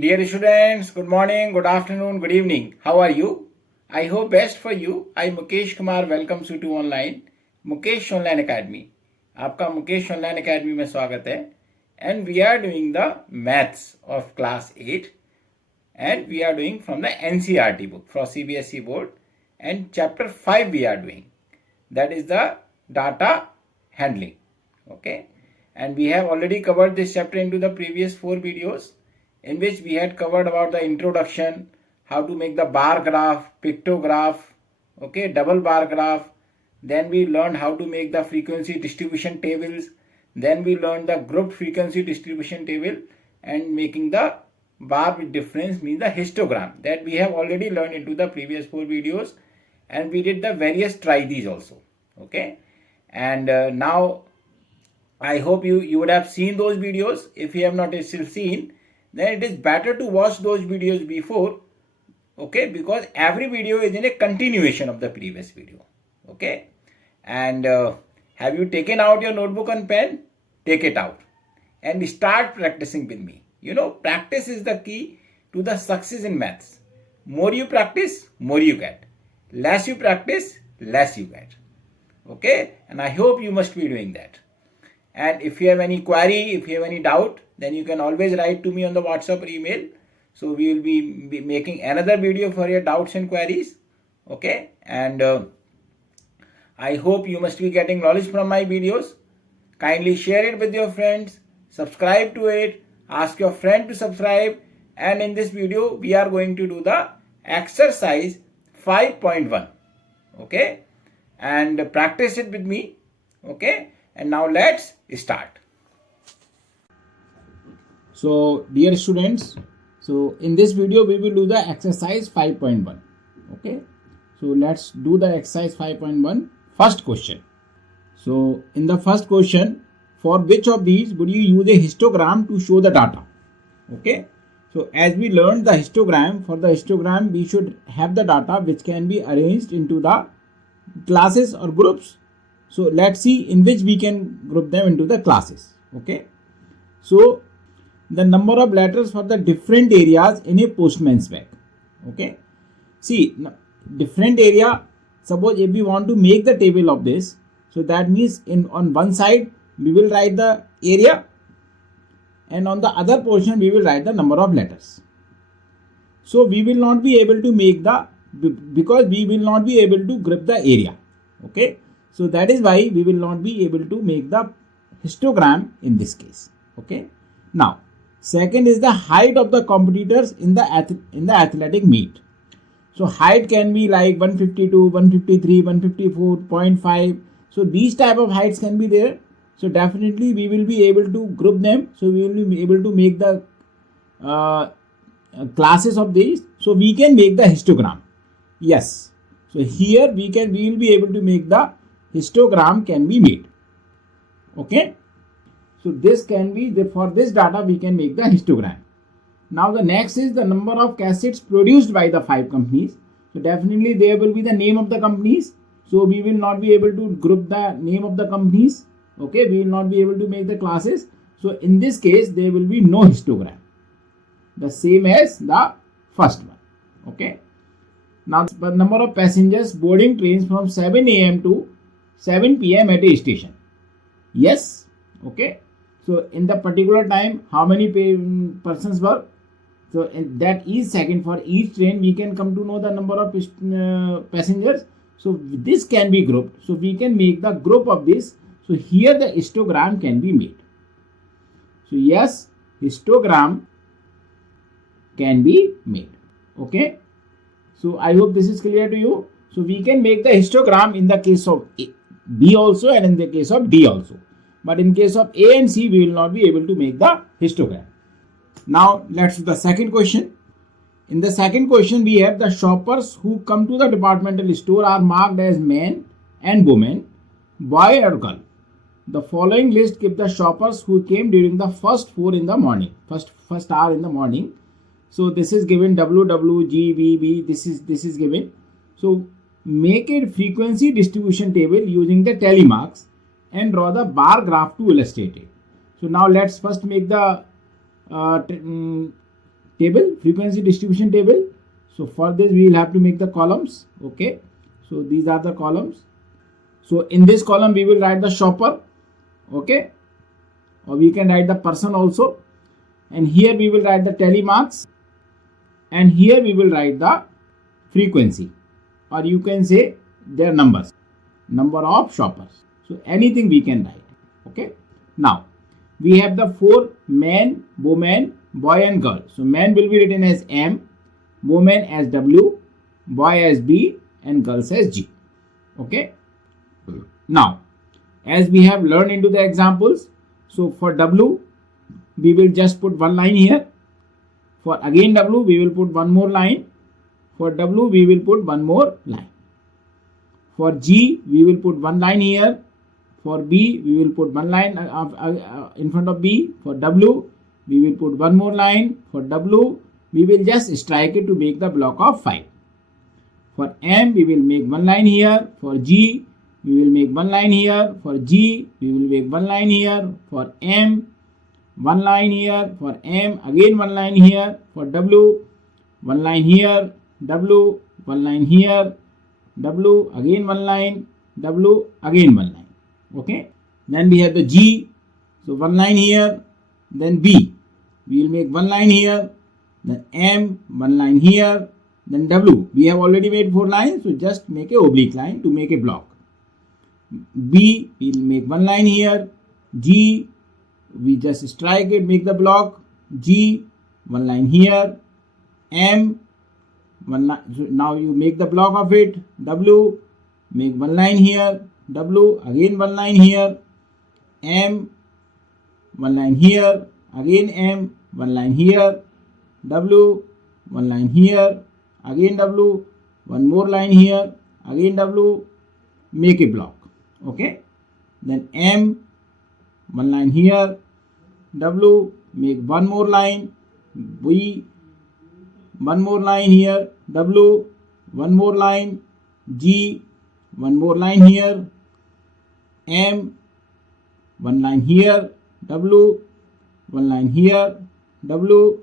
Dear students, good morning, good afternoon, good evening. How are you? I hope best for you. I Mukesh Kumar welcomes you to online Mukesh Online Academy. आपका Mukesh online academy में स्वागत है. And we are doing the maths of class 8 and we are doing from the NCERT book for CBSE board and chapter 5 we are doing. That is the data handling. Okay, and we have already covered this chapter into the previous 4 videos, in which we had covered about the introduction, how to make the bar graph, pictograph, okay, double bar graph. Then we learned how to make the frequency distribution tables. Then we learned the grouped frequency distribution table and making the bar with difference means the histogram. That we have already learned into the previous 4 videos, and we did the various try these also. Okay, and now I hope you would have seen those videos. If you have not still seen, then it is better to watch those videos before, okay, because every video is in a continuation of the previous video. Okay, and have you taken out your notebook and pen? Take it out and start practicing with me. You know, practice is the key to the success in maths. More you practice, more you get. Less you practice, less you get. Okay, and I hope you must be doing that. And if you have any query, if you have any doubt, then you can always write to me on the WhatsApp or email. So we will be making another video for your doubts and queries. Okay, and I hope you must be getting knowledge from my videos. Kindly share it with your friends, subscribe to it, ask your friend to subscribe. And in this video, we are going to do the exercise 5.1. Okay, and practice it with me. Okay, and now let's start. So dear students, so in this video we will do the exercise 5.1. Okay, so let's do the exercise 5.1. First question. So in the first question, for which of these would you use a histogram to show the data? Okay, so as we learned the histogram, for the histogram we should have the data which can be arranged into the classes or groups. So let's see in which we can group them into the classes. Okay, so the number of letters for the different areas in a postman's bag. Okay, see, different area, suppose if we want to make the table of this, so that means on one side we will write the area and on the other portion we will write the number of letters. So we will not be able to make because we will not be able to group the area. Okay, so that is why we will not be able to make the histogram in this case. Okay, now second is the height of the competitors in the athletic meet. So height can be like 152, 153, 154.5. So these type of heights can be there. So definitely we will be able to group them. So we will be able to make the classes of these. So we can make the histogram. Yes. So here we will be able to make the histogram can be made. Okay. So this can be for this data we can make the histogram. Now the next is the number of cassettes produced by the 5 companies. So definitely there will be the name of the companies. So we will not be able to group the name of the companies. Okay, we will not be able to make the classes. So in this case there will be no histogram. The same as the first one. Okay. Now the number of passengers boarding trains from 7 a.m. to 7 p.m. at a station. Yes. Okay. So in the particular time, how many persons were? So in that each second for each train, we can come to know the number of passengers. So this can be grouped. So we can make the group of this. So here the histogram can be made. So yes, histogram can be made. Okay. So I hope this is clear to you. So we can make the histogram in the case of B also and in the case of D also. But in case of A and C, we will not be able to make the histogram. Now let's do the second question. In the second question, we have the shoppers who come to the departmental store are marked as men and women, boy or girl. The following list give the shoppers who came during the first hour in the morning. So this is given WWGBB. This is given. So make a frequency distribution table using the tally marks and draw the bar graph to illustrate it. So now let's first make the table, frequency distribution table. So for this we will have to make the columns. Okay, so these are the columns. So in this column we will write the shopper. Okay, or we can write the person also, and here we will write the tally marks, and here we will write the frequency, or you can say their numbers, number of shoppers. So anything we can write. Okay, now we have the 4 men, woman, boy and girl. So man will be written as M, woman as W, boy as B, and girls as G. Okay, now as we have learned into the examples, so for W we will just put one line here. For again W we will put one more line. For W we will put one more line. For G we will put one line here. For B we will put one line in front of B. For W we will put one more line. For W we will just strike it to make the block of 5. For M we will make one line here. For G we will make one line here. For G we will make one line here. For M one line here. For M again one line here. For W one line here. W one line here. W again one line. W again one line. Okay, then we have the G, so one line here. Then B we will make one line here. Then M one line here. Then W we have already made 4 lines, so just make a oblique line to make a block. B we will make one line here. G we just strike it, make the block. G one line here. M one line, so now you make the block of it. W make one line here. W again one line here. M one line here. Again M one line here. W one line here. Again W one more line here. Again W, make a block. Okay, then M one line here. W make one more line. V one more line here. W one more line. G one more line here. M one line here. W one line here. W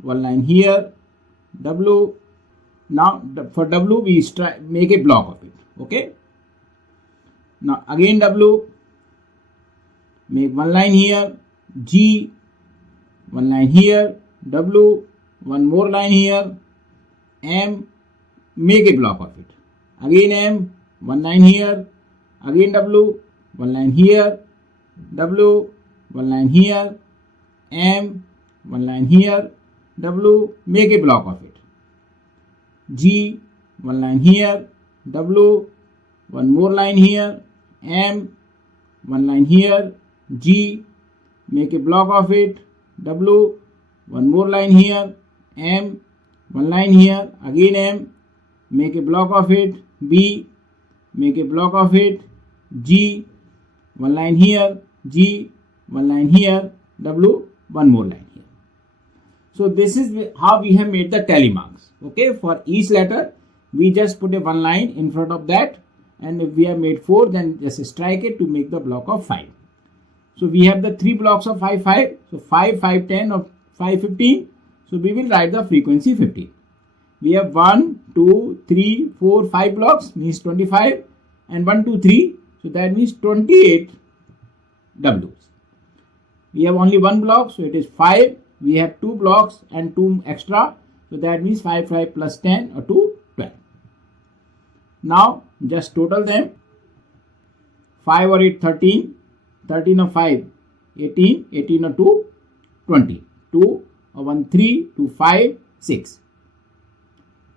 one line here. W. Now for W we make a block of it. Okay, now again W, make one line here. G one line here. W one more line here. M, make a block of it. Again M one line here. Again W one line here. W one line here. M one line here. W, make a block of it. G one line here. W one more line here. M one line here. G, make a block of it. W one more line here. M one line here. Again M, make a block of it. B, make a block of it. G one line here. G one line here. W one more line here. So this is how we have made the tally marks. Okay, for each letter we just put a one line in front of that, and if we have made 4, then just strike it to make the block of 5. So we have the 3 blocks of 5, 5. So 5, 5, 10 or 5, 15. So we will write the frequency 15. We have 1, 2, 3, 4, 5 blocks, means 25, and 1, 2, 3. So that means 28 Ws. We have only one block, so it is 5. We have 2 blocks and 2 extra, so that means 5, 5 plus 10 or 2, 12. Now just total them. 5 or 8, 13. 13 or 5, 18. 18 or 2, 20. 2 or 1, 3. 2, 5, 6.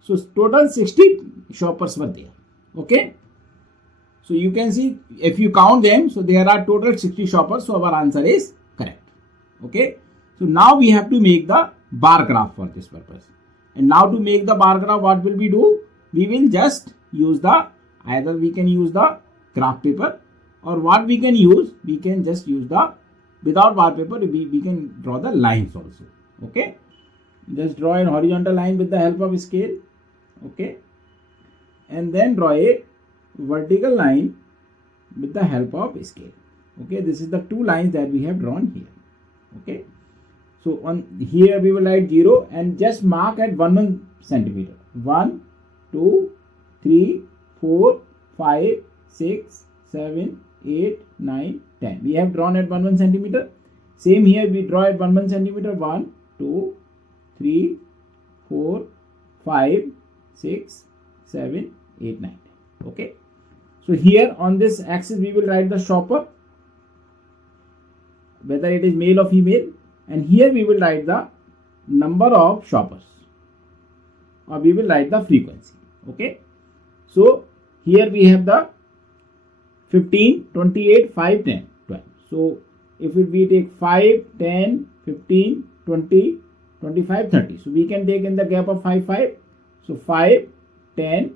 So total 60 shoppers were there. Okay. So you can see if you count them, so there are total 60 shoppers. So our answer is correct. Okay. So now we have to make the bar graph for this purpose. And now to make the bar graph, what will we do? We will just use either we can use the graph paper, or what we can use, we can just use without bar paper, we can draw the lines also. Okay. Just draw a horizontal line with the help of scale. Okay. And then draw a vertical line with the help of scale. Okay. This is the 2 lines that we have drawn here. Okay. So on here we will write 0 and just mark at 1 centimeter. 1, 2, 3, 4, 5, 6, 7, 8, 9, 10. We have drawn at 1 centimeter. Same here we draw at 1 centimeter. 1, 2, 3, 4, 5, 6, 7, 8, 9. Okay. So here on this axis we will write the shopper, whether it is male or female, and here we will write the number of shoppers, or we will write the frequency. Okay. So here we have the 15, 28, 5, 10, 12. So if we take 5, 10, 15, 20, 25, 30. So we can take in the gap of 5, 5. So 5, 10,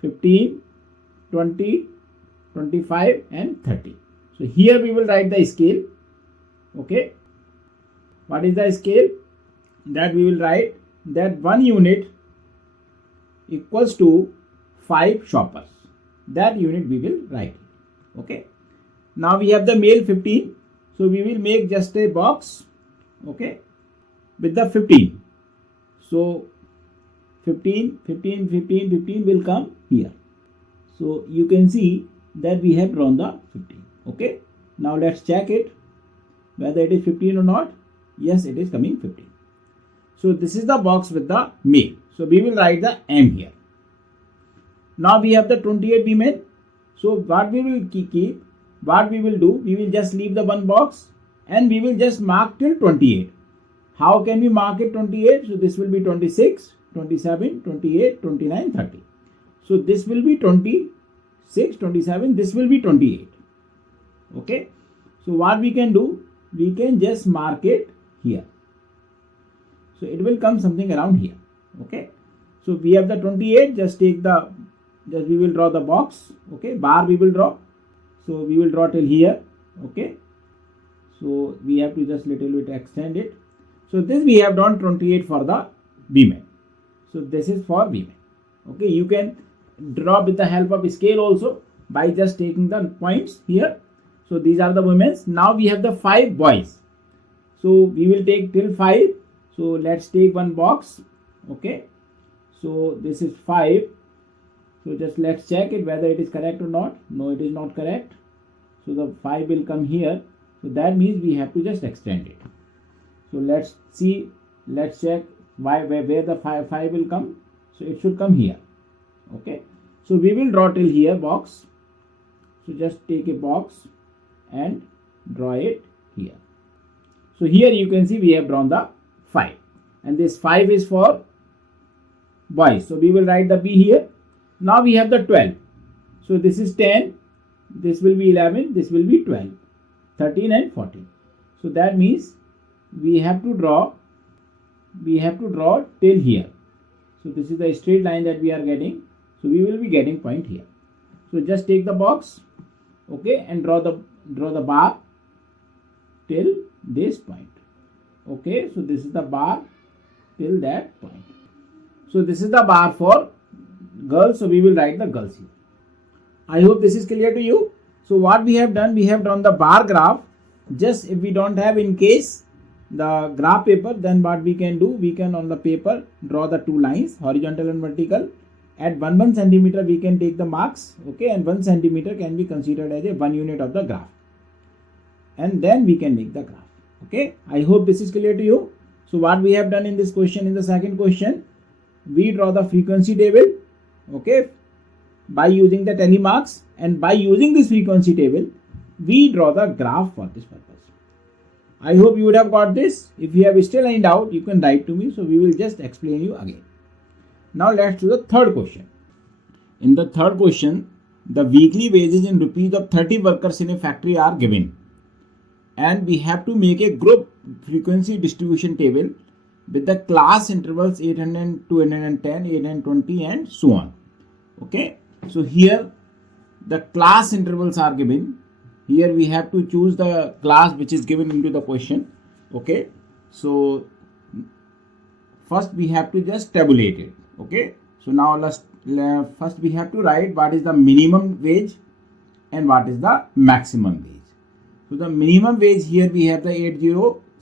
15, 20, 25 and 30. So here we will write the scale. Okay. What is the scale? That we will write that 1 unit equals to 5 shoppers. That unit we will write. Okay. Now we have the male 15. So we will make just a box. Okay. With the 15. So 15, 15, 15, 15 will come here. So you can see that we have drawn the 15. Okay. Now let's check it whether it is 15 or not. Yes, it is coming 15. So this is the box with the male. So we will write the M here. Now we have the 28 women. So what we will keep, what we will do, we will just leave the one box and we will just mark till 28. How can we mark it 28? So this will be 26, 27, 28, 29, 30. So this will be 26, 27, this will be 28. Okay. So what we can do, we can just mark it here. So it will come something around here. Okay. So we have the 28, just we will draw the box. Okay. Bar we will draw. So we will draw till here. Okay. So we have to just little bit extend it. So this we have drawn 28 for the women. So this is for women. Okay. You can draw with the help of scale also by just taking the points here. So these are the women's. Now we have the 5 boys. So we will take till 5. So let's take one box. Okay. So this is 5. So just let's check it whether it is correct or not. No, it is not correct. So the 5 will come here. So that means we have to just extend it. So let's see. Let's check where the 5 will come. So it should come here. Okay. So we will draw till here box. So just take a box and draw it here. So here you can see we have drawn the 5. And this 5 is for boys. So we will write the B here. Now we have the 12. So this is 10. This will be 11. This will be 12. 13 and 14. So that means we have to draw till here. So this is the straight line that we are getting. So we will be getting point here. So just take the box. Okay. And draw the bar till this point. Okay. So this is the bar till that point. So this is the bar for girls. So we will write the girls here. I hope this is clear to you. So what we have done, we have drawn the bar graph. Just if we don't have in case the graph paper, then what we can do, we can on the paper draw the 2 lines, horizontal and vertical. At 1 centimeter we can take the marks. Okay. And 1 centimeter can be considered as a 1 unit of the graph. And then we can make the graph. Okay. I hope this is clear to you. So what we have done in this question, in the second question, we draw the frequency table. Okay. By using the tally marks, and by using this frequency table, we draw the graph for this purpose. I hope you would have got this. If you have still any doubt, you can write to me. So we will just explain you again. Now let's do the third question. In the third question, the weekly wages in rupees of 30 workers in a factory are given. And we have to make a group frequency distribution table with the class intervals 800, 210, 820 and so on. Okay. So here the class intervals are given. Here we have to choose the class which is given into the question. Okay. So first we have to just tabulate it. Okay. So now first we have to write what is the minimum wage and what is the maximum wage. So the minimum wage here we have the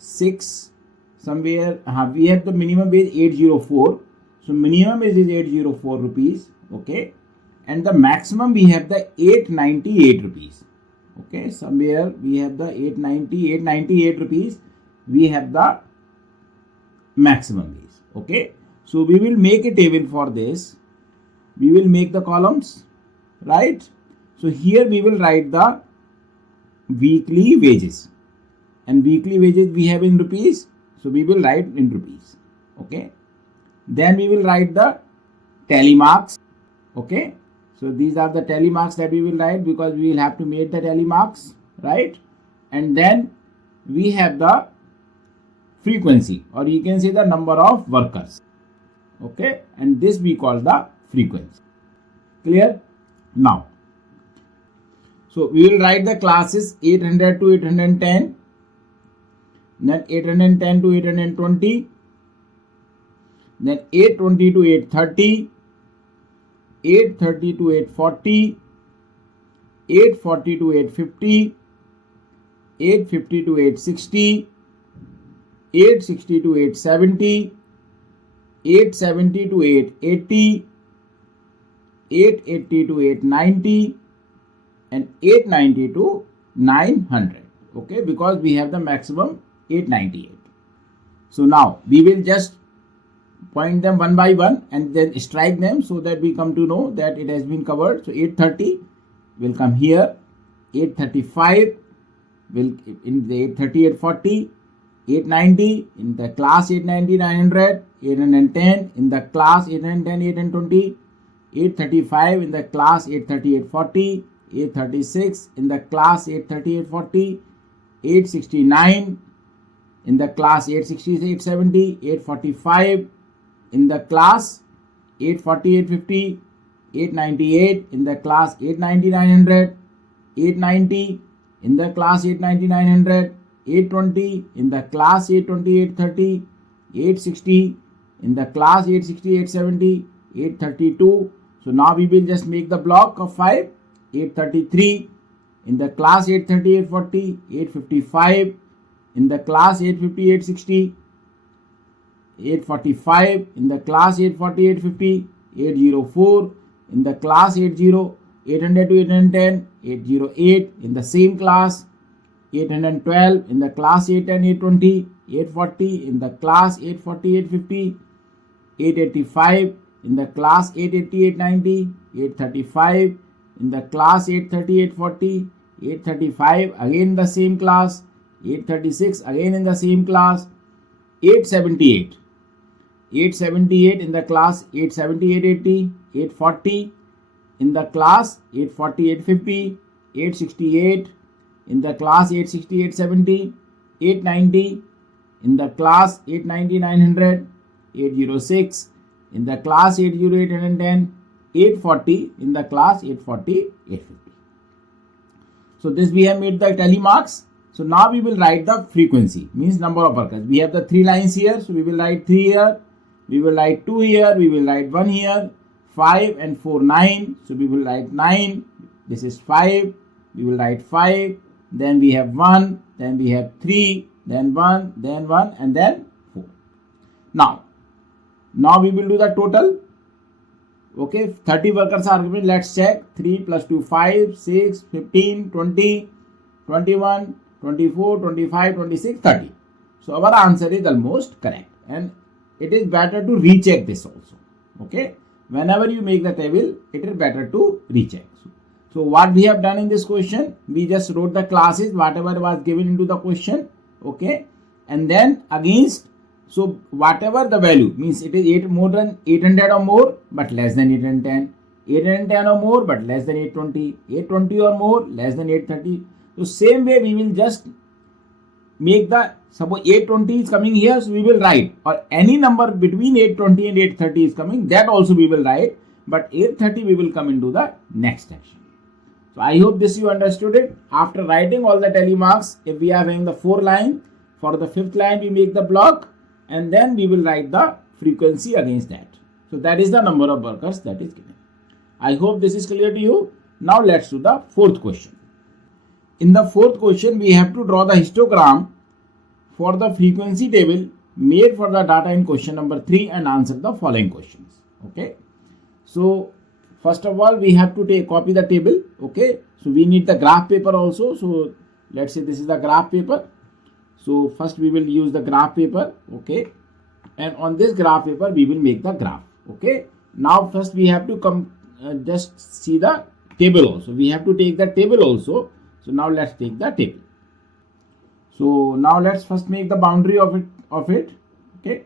6 somewhere. We have the minimum wage 804. So minimum wage is 804 rupees. Okay. And the maximum we have the 898 rupees. Okay. Somewhere we have the 898 rupees. We have the maximum wage. Okay. So we will make a table for this. We will make the columns, right? So here we will write the weekly wages, and weekly wages we have in rupees, so we will write in rupees. Okay. Then we will write the tally marks. Okay. So these are the tally marks that we will write, because we will have to make the tally marks, right? And then we have the frequency, or you can say the number of workers. Okay. And this we call the frequency. Clear? Now, so we will write the classes 800 to 810, then 810 to 820, then 820 to 830, 830 to 840, 840 to 850, 850 to 860, 860 to 870, 870 to 880, 880 to 890, and 890 to 900. Okay, because we have the maximum 898. So now we will just point them one by one and then strike them, so that we come to know that it has been covered. So 830 will come here, 835 will in the 830, 840, 890 in the class 890, 900, 810 in the class 810, 820, 835 in the class 830, 840, 836 in the class 830, 840, 869 in the class 860, 870, 845 in the class 840, 850, 898 in the class 890, 900, 890 in the class 890, 900, 820 in the class 820, 830, 860 in the class 860, 870, 832. So now we will just make the block of 5. 833 in the class 830, 840, 855 in the class 850, 860, 845 in the class 840, 850, 804 in the class 800 to 810, 808 in the same class, 812 in the class 810, 820, 840 in the class 840, 850, 885 in the class 880, 890, 835 in the class 830, 840, 835 again in the same class, 836 again in the same class, 878 in the class 870, 880, 840 in the class 840, 850, 868 in the class 860, 870, 890 in the class 890, 900, 806 in the class 808, 810, 840 in the class 840, 850. So this we have made the tally marks. So now we will write the frequency, means number of workers. We have the 3 lines here, so we will write 3 here, we will write 2 here, we will write 1 here, 5 and 4, 9. So we will write 9, this is 5, we will write 5, then we have 1, then we have 3, then 1, then 1, and then 4. Now we will do the total. Okay, 30 workers are given. Let's check. 3 plus 2, 5, 6, 15, 20, 21, 24, 25, 26, 30. So our answer is almost correct. And it is better to recheck this also. Okay, whenever you make the table, it is better to recheck. So what we have done in this question, we just wrote the classes, whatever was given into the question. Okay, and then against, so whatever the value, means it is more than 800 or more but less than 810, 810 or more but less than 820, 820 or more less than 830. So same way we will just make the, suppose 820 is coming here, so we will write, or any number between 820 and 830 is coming, that also we will write, but 830 we will come into the next section. So I hope this you understood it. After writing all the tally marks, if we are having the 4 line, for the 5th line we make the block, and then we will write the frequency against that. So that is the number of workers that is given. I hope this is clear to you. Now let's do the 4th question. In the 4th question, we have to draw the histogram for the frequency table made for the data in question number 3 and answer the following questions. Okay. So first of all, we have to copy the table. Okay. So we need the graph paper also. So let's say this is the graph paper. So first we will use the graph paper. Okay. And on this graph paper, we will make the graph. Okay. Now first we have to just see the table also. We have to take the table also. So now let's take the table. So now let's first make the boundary of it. Okay.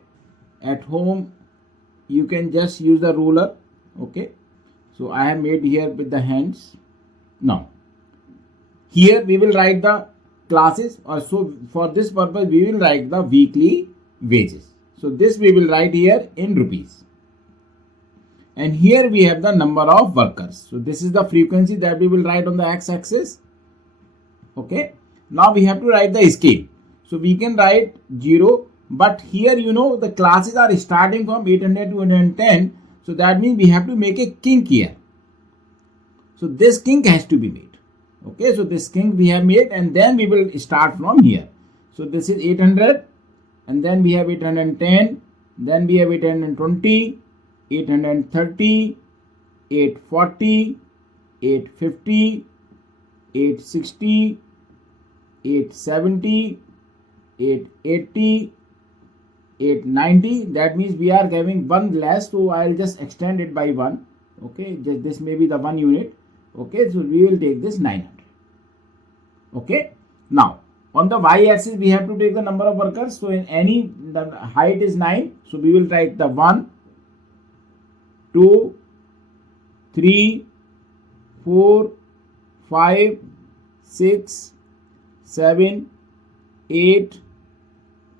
At home, you can just use the ruler. Okay. So I have made here with the hands. Now here we will write the classes, or so for this purpose we will write the weekly wages. So this we will write here in rupees. And here we have the number of workers. So this is the frequency that we will write on the x-axis. Okay. Now we have to write the scale. So we can write 0, but here the classes are starting from 800 to 810. So that means we have to make a kink here. So this kink has to be made. Okay. So this kink we have made, and then we will start from here. So this is 800, and then we have 810, then we have 820, 830, 840, 850, 860, 870, 880, 890. That means we are having one less, so I'll just extend it by 1. Okay, just this may be the 1 unit. Okay, so we will take this 900. Okay, now on the y-axis we have to take the number of workers. So in the height is 9, so we will write the 1, 2, 3, 4, 5, 6, 7, 8,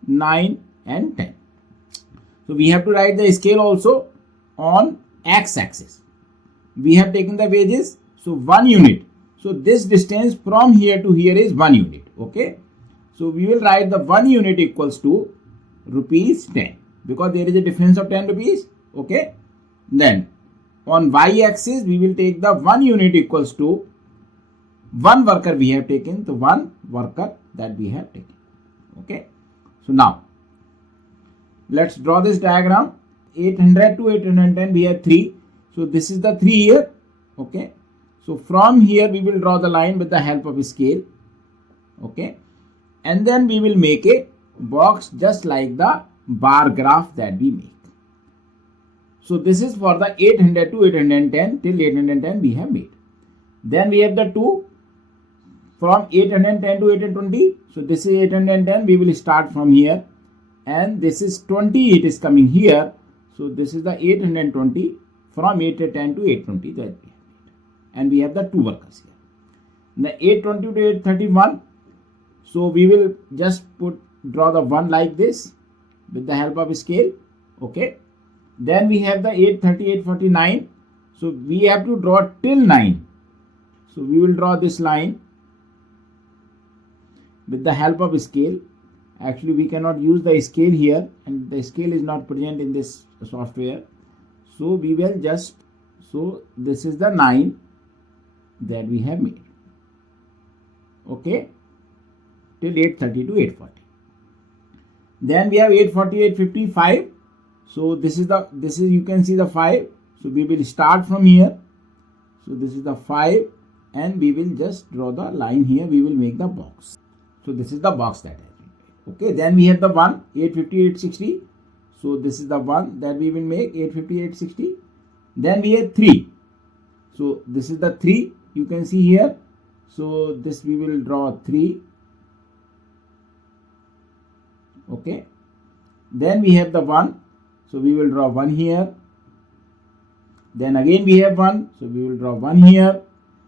9 and 10. So we have to write the scale also on x-axis. We have taken the wages, so 1 unit. So this distance from here to here is 1 unit. Okay. So we will write the 1 unit equals to rupees 10, because there is a difference of 10 rupees. Okay. Then on y-axis we will take the 1 unit equals to 1 worker we have taken, the 1 worker that we have taken. Okay. So now let's draw this diagram. 800 to 810 we have 3. So this is the 3 here. Okay. So from here we will draw the line with the help of a scale. Okay. And then we will make a box just like the bar graph that we make. So this is for the 800 to 810, till 810 we have made. Then we have the 2 from 810 to 820. So this is 810, we will start from here. And this is 20, it is coming here. So this is the 820 from 810 to 820 that we have made. And we have the 2 workers here. The 820 to 831. So we will just draw the 1 like this with the help of a scale. Okay. Then we have the 830, 849. So we have to draw till 9. So we will draw this line with the help of a scale. Actually, we cannot use the scale here, and the scale is not present in this software. So we will just, so this is the 9 that we have made. Okay. Till 830 to 840. Then we have 840, 855. So this is you can see the 5. So we will start from here. So this is the 5, and we will just draw the line here. We will make the box. So this is the box that has been made. Okay. Then we have the 1, 850, 860. So this is the 1 that we will make, 850, 860. Then we have 3. So this is the 3 you can see here. So this we will draw 3. Okay. Then we have the 1. So we will draw 1 here. Then again we have 1. So we will draw 1 here.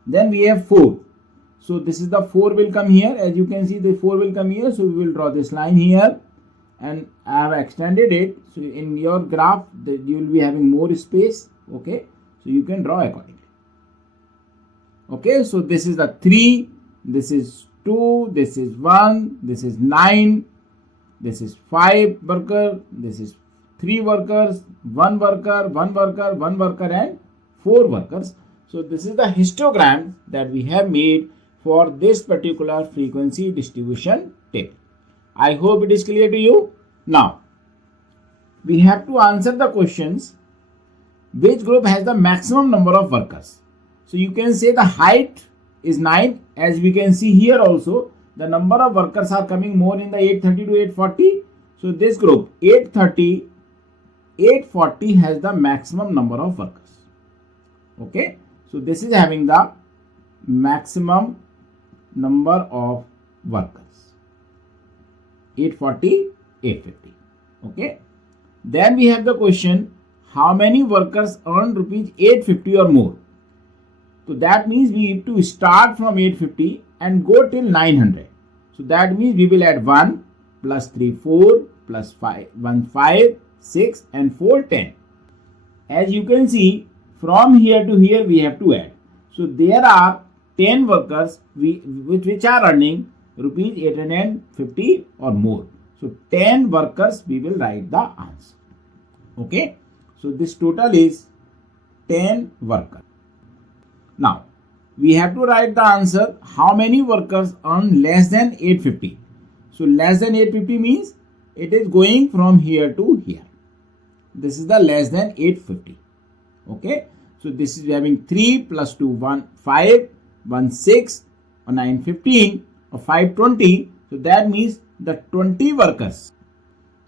Then we have 4. So this is the 4 will come here. As you can see, the 4 will come here. So we will draw this line here. And I have extended it. So in your graph, you will be having more space. Okay. So you can draw accordingly. Okay. So this is the 3. This is 2. This is 1. This is 9. This is 5 worker. This is 3 workers, 1 worker, 1 worker, 1 worker and 4 workers. So this is the histogram that we have made for this particular frequency distribution table. I hope it is clear to you. Now, we have to answer the questions. Which group has the maximum number of workers? So you can say the height is 9. As we can see here also, the number of workers are coming more in the 830 to 840. So this group 840 has the maximum number of workers. Okay. So this is having the maximum number of workers. 840, 850. Okay. Then we have the question, how many workers earn rupees 850 or more? So that means we need to start from 850 and go till 900. So that means we will add 1 plus 3 4 plus 5 1 5 6 and 4 10. As you can see, from here to here we have to add. So there are 10 workers which are earning rupees 850 or more. So 10 workers we will write the answer. Okay. So this total is 10 workers. Now we have to write the answer. How many workers earn less than 850? So less than 850 means it is going from here to here. This is the less than 850. Okay. So this is having 3 plus 2 1 5 1 6 or 9 15 or 5 20. So that means the 20 workers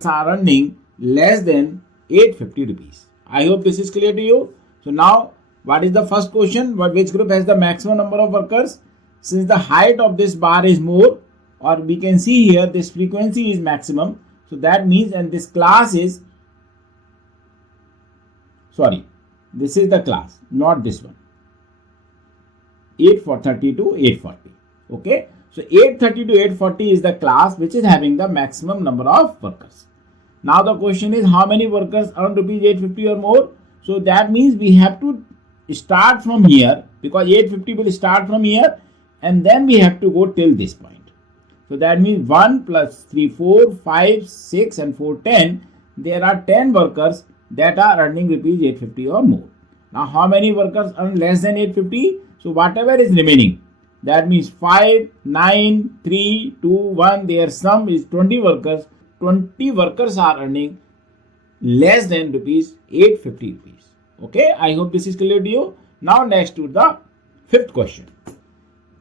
are earning less than 850 rupees. I hope this is clear to you. So now, what is the first question? Which group has the maximum number of workers? Since the height of this bar is more, or we can see here this frequency is maximum. So that means, and this class is, sorry, this is the class, not this one. 830 to 840. Okay. So 830 to 840 is the class which is having the maximum number of workers. Now the question is, how many workers earn rupees 850 or more? So that means we have to start from here, because 850 will start from here and then we have to go till this point. So that means 1 plus 3 4 5 6 and 4 10. There are 10 workers that are earning rupees 850 or more. Now how many workers earn less than 850? So whatever is remaining, that means 5 9 3 2 1, their sum is 20 workers. 20 workers are earning less than rupees 850 rupees. Okay, I hope this is clear to you. Now next to the fifth question.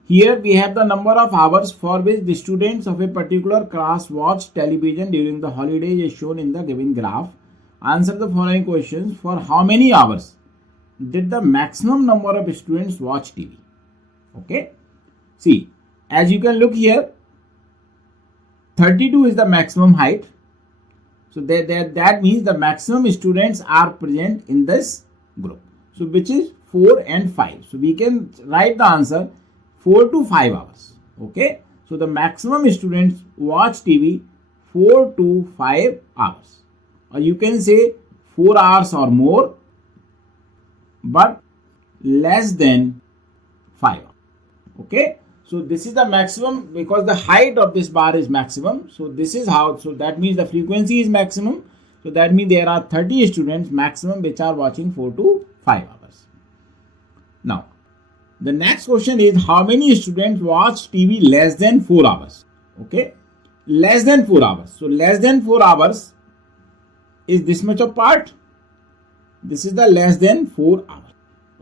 Here we have the number of hours for which the students of a particular class watch television during the holidays is shown in the given graph. Answer the following questions. For how many hours did the maximum number of students watch TV? Okay. See, as you can look here, 32 is the maximum height. So that means the maximum students are present in this group. So which is 4 and 5. So we can write the answer 4 to 5 hours. Okay. So the maximum students watch TV 4 to 5 hours. Or you can say 4 hours or more, but less than 5 hours. Okay. So this is the maximum, because the height of this bar is maximum. So this is how, so that means the frequency is maximum. So that means there are 30 students maximum which are watching 4 to 5 hours. Now, the next question is, how many students watch TV less than 4 hours? Okay. Less than 4 hours. So less than 4 hours is this much of part. This is the less than 4 hours.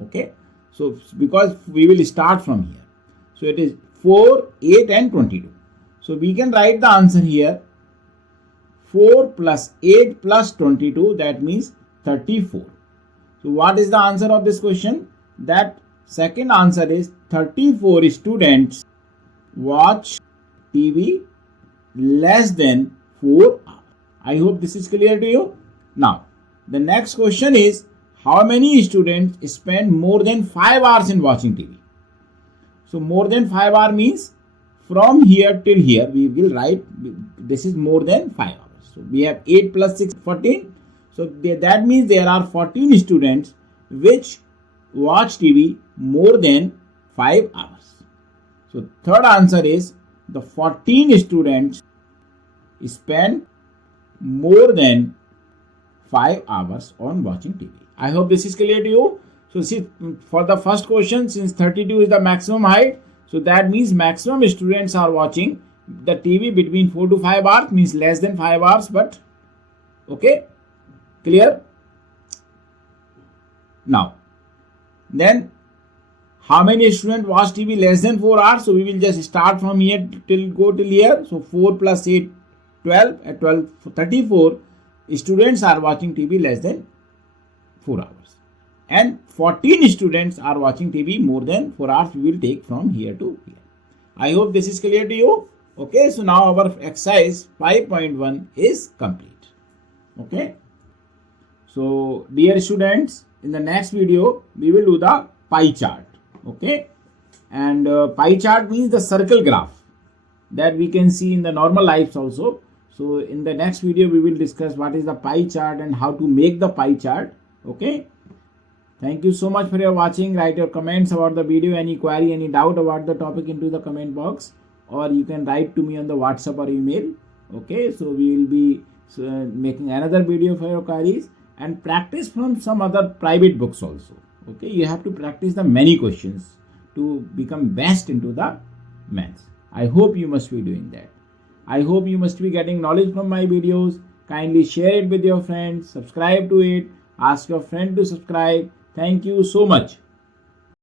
Okay. So because we will start from here. So it is 4, 8 and 22. So we can write the answer here. 4 plus 8 plus 22, that means 34. So what is the answer of this question? That second answer is 34 students watch TV less than 4 hours. I hope this is clear to you. Now, the next question is, how many students spend more than 5 hours in watching TV? So more than 5 hours means from here till here we will write this is more than 5 hours. So we have 8 plus 6, 14. So that means there are 14 students which watch TV more than 5 hours. So third answer is the 14 students spend more than 5 hours on watching TV. I hope this is clear to you. So see, for the first question, since 32 is the maximum height, so that means maximum students are watching the TV between 4 to 5 hours means less than 5 hours, but okay, clear? Now, then how many students watch TV less than 4 hours? So we will just start from here till go till here. So 4 plus 8, 12. At 12, 34 students are watching TV less than 4 hours. And 14 students are watching TV more than 4 hours. We will take from here to here. I hope this is clear to you. Okay, so now our exercise 5.1 is complete. Okay. So dear students, in the next video, we will do the pie chart. Okay. And pie chart means the circle graph that we can see in the normal lives also. So in the next video, we will discuss what is the pie chart and how to make the pie chart. Okay. Thank you so much for your watching. Write your comments about the video, any query, any doubt about the topic into the comment box, or you can write to me on the WhatsApp or email. Okay, so we will be making another video for your queries, and practice from some other private books also. Okay, you have to practice the many questions to become best into the maths. I hope you must be doing that. I hope you must be getting knowledge from my videos. Kindly share it with your friends, subscribe to it, ask your friend to subscribe. Thank you so much.